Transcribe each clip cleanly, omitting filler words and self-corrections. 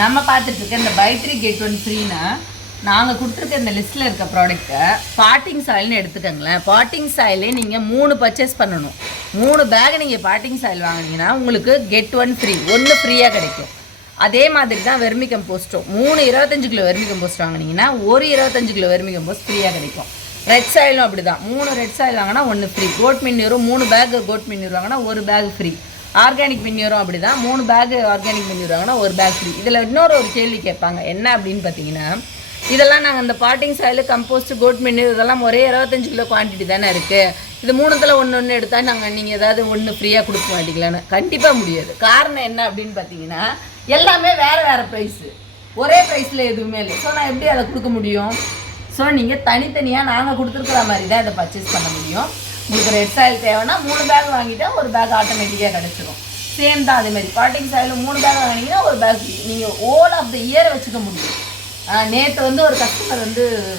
நம்ம பார்த்துட்டு இருக்க இந்த பை 3 get 1 ஃப்ரீனா நாங்கள் கொடுத்துருக்க இந்த லிஸ்ட்டில் இருக்க ப்ராடக்ட்டை பாட்டிங் சாயில்னு எடுத்துக்கோங்களேன். பாட்டிங் சாயிலே நீங்கள் 3 பர்ச்சேஸ் பண்ணணும். 3 பேக் நீங்கள் பாட்டிங் சாயில் வாங்கினீங்கன்னா உங்களுக்கு get 1 ஃப்ரீ, 1 ஃப்ரீயாக கிடைக்கும். அதே மாதிரி தான் வெர்மி கம்போஸ்ட்டும் 3 25 கிலோ வெர்மி கம்போஸ்ட் வாங்கினீங்கன்னா 1 25 கிலோ வெர்மி கம்போஸ்ட் ஃப்ரீயாக கிடைக்கும். ரெட் சாயிலும் அப்படி தான், 3 ரெட் சாயில் வாங்கினா 1 ஃப்ரீ. கோட் மின்யூரும் 3 பேக் கோட் மின்யூர் வாங்கினா 1 பேக் ஃப்ரீ. ஆர்கானிக் மின்யூரும் அப்படி தான், 3 பேக் ஆர்கானிக் மின்யூர் வாங்கினா 1 பேக் ஃப்ரீ. இதில் இன்னொரு கேள்வி கேட்பாங்க, என்ன அப்படின்னு பார்த்தீங்கன்னா, இதெல்லாம் நாங்கள் இந்த பாட்டிங் சாயில் கம்போஸ்ட் கோட் மின்யூர் இதெல்லாம் ஒரே 25 கிலோ குவான்டிட்டி தானே இருக்குது, இது 3த்தில் ஒன்று எடுத்தால் நீங்கள் ஏதாவது 1 ஃப்ரீயாக கொடுக்க மாட்டீங்களான்னு. கண்டிப்பாக முடியாது. காரணம் என்ன அப்படின்னு பார்த்தீங்கன்னா, எல்லாமே வேறு ப்ரைஸு, ஒரே ப்ரைஸில் எதுவுமே இல்லை. ஸோ நான் எப்படி அதை கொடுக்க முடியும்? ஸோ நீங்கள் தனித்தனியாக நாங்கள் கொடுத்துருக்குற மாதிரி தான் இதை பர்ச்சேஸ் பண்ண முடியும். உங்களுக்கு ரெட் சாயில் தேவைன்னா 3 பேக் வாங்கிட்டா 1 பேக் ஆட்டோமேட்டிக்காக கிடச்சிடும். சேம் தான் அதேமாதிரி பாட்டிங் சாயில் 3 பேக் வாங்கினீங்கன்னா 1 பேக் நீங்கள் ஹோல் ஆஃப் த இயர் வச்சுக்க முடியும். நேற்று ஒரு கஸ்டமர்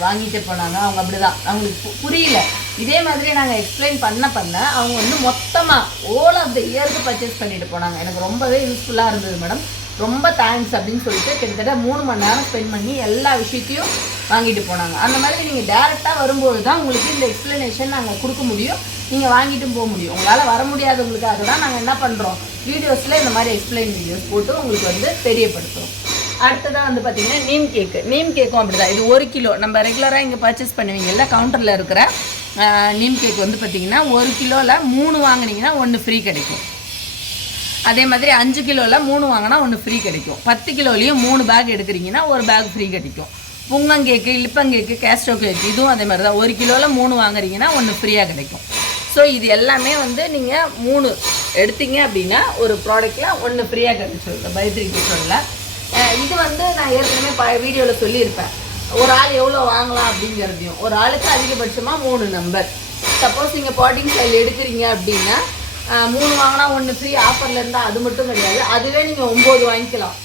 வாங்கிட்டு போனாங்க. அவங்க அப்படி தான், அவங்களுக்கு புரியல. இதே மாதிரி நாங்கள் எக்ஸ்பிளைன் பண்ண அவங்க மொத்தமாக ஹோல் ஆஃப் த இயருக்கு பர்ச்சேஸ் பண்ணிட்டு போனாங்க. எனக்கு ரொம்பவே யூஸ்ஃபுல்லாக இருந்தது மேடம், ரொம்ப தேங்க்ஸ் அப்படின்னு சொல்லிட்டு கிட்டத்தட்ட 3 மணி நேரம் ஸ்பெண்ட் பண்ணி எல்லா விஷயத்தையும் வாங்கிட்டு போனாங்க. அந்த மாதிரி நீங்கள் டேரெக்டாக வரும்போது தான் உங்களுக்கு இந்த எக்ஸ்ப்ளனேஷன் நாங்கள் கொடுக்க முடியும், நீங்கள் வாங்கிட்டும் போக முடியும். உங்களால் வர முடியாதவங்களுக்காக தான் நாங்கள் என்ன பண்ணுறோம், வீடியோஸில் இந்த மாதிரி எக்ஸ்பிளைன் வீடியோஸ் போட்டு உங்களுக்கு தெரியப்படுத்துகிறோம். அடுத்ததாக பார்த்தீங்கன்னா நீம் கேக்கும் அப்படி தான். இது 1 கிலோ நம்ம ரெகுலராக இங்கே பர்ச்சேஸ் பண்ணுவீங்கல்ல, கவுண்டரில் இருக்கிற நீம் கேக் பார்த்தீங்கன்னா 1 கிலோவில் 3 வாங்கினீங்கன்னா 1 ஃப்ரீ கிடைக்கும். அதே மாதிரி 5 கிலோவில் 3 வாங்கினா 1 ஃப்ரீ கிடைக்கும். 10 கிலோலையும் 3 பேக் எடுக்கிறீங்கன்னா 1 பேக் ஃப்ரீ கிடைக்கும். புங்கங்கேக்கு, இலிப்பங்கேக்கு, கேஸ்டோ கேக்கு இதுவும் அதே மாதிரி தான். 1 கிலோவில் 3 வாங்குறீங்கன்னா 1 ஃப்ரீயாக கிடைக்கும். ஸோ இது எல்லாமே நீங்கள் 3 எடுத்தீங்க அப்படின்னா ஒரு ப்ராடக்டில் 1 ஃப்ரீயாக கிடைச்சிருக்கு பை 3 get 1. இது நான் ஏற்கனவே வீடியோவில் சொல்லியிருப்பேன், ஒரு ஆள் எவ்வளோ வாங்கலாம் அப்படிங்கிறதையும். ஒரு ஆளுக்கு அதிகபட்சமாக 3 நம்பர். சப்போஸ் நீங்கள் பாட்டிங் சாயில் எடுக்கிறீங்க அப்படின்னா 3 வாங்கினா 1 ஃப்ரீ ஆஃபரில் இருந்தால் அது மட்டும் கிடையாது, அதுவே நீங்கள் 9 வாங்கிக்கலாம்.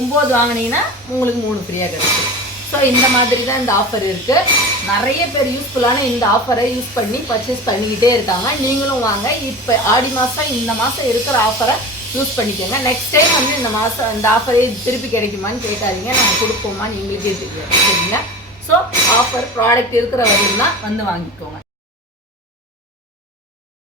9 வாங்கினீங்கன்னா உங்களுக்கு 3 ஃப்ரீயாக கிடைக்கும். ஸோ இந்த மாதிரி தான் இந்த ஆஃபர் இருக்குது. நிறைய பேர் யூஸ்ஃபுல்லான இந்த ஆஃபரை யூஸ் பண்ணி பர்ச்சேஸ் பண்ணிக்கிட்டே இருக்காங்க. நீங்களும் வாங்க. இப்போ ஆடி மாதம் இந்த மாதம் இருக்கிற ஆஃபரை யூஸ் பண்ணிக்கோங்க. நெக்ஸ்ட் டைம் இந்த மாதம் இந்த ஆஃபரே திருப்பி கிடைக்குமான்னு கேட்காதீங்க, நாங்கள் கொடுப்போமான்னு எங்களுக்கே தெரியும். சரிங்களா? ஸோ ஆஃபர் ப்ராடக்ட் இருக்கிற வரையும் தான் வாங்கிக்கோங்க.